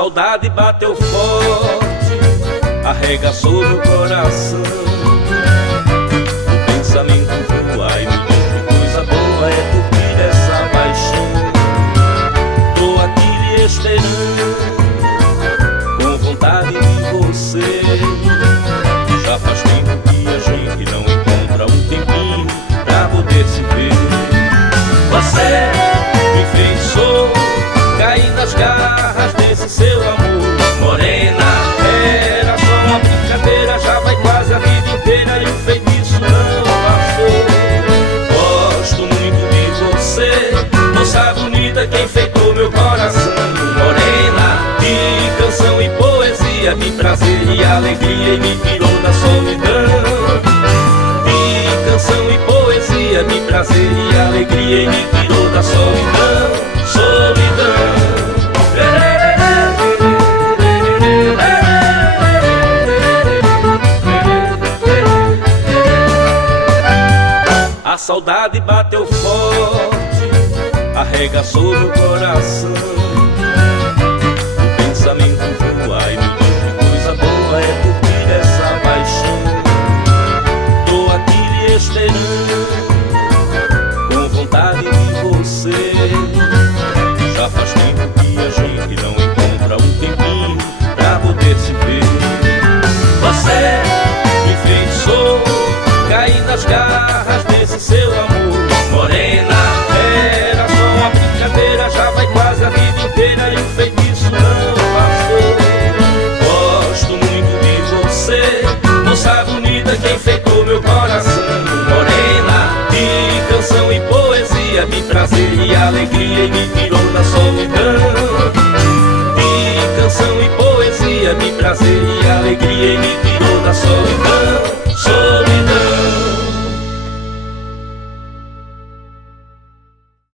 saudade bateu forte, arregaçou meu coração. O pensamento voa e me diz que coisa boa é curtir essa paixão. Tô aqui lhe esperando, com vontade de você. Já faz tempo que a gente não encontra um tempinho pra poder se ver. Você me enfeitiçou, caí nas garras desse seu amor. Morena, era só uma brincadeira, já vai quase a vida inteira e o feitiço não passou. Gosto muito de você, moça bonita que enfeitou meu coração. Morena, de canção e poesia, de prazer e alegria, e me tirou da solidão. De canção e poesia, de prazer e alegria, e me tirou da solidão. Solidão. A saudade bateu forte, arregaçou meu coração. O pensamento voa e me diz que coisa boa é curtir essa paixão. Tô aqui lhe esperando, com vontade de você. Já faz tempo que a gente não encontra um tempinho pra poder se ver. Você me enfeitiçou, caí nas garras desse seu amor. Morena, era só uma brincadeira, já vai quase a vida inteira e o feitiço não passou. Gosto muito de você, moça bonita que enfeitou meu coração. Morena, de canção e poesia, de prazer e alegria, e me tirou da solidão. De canção e poesia, de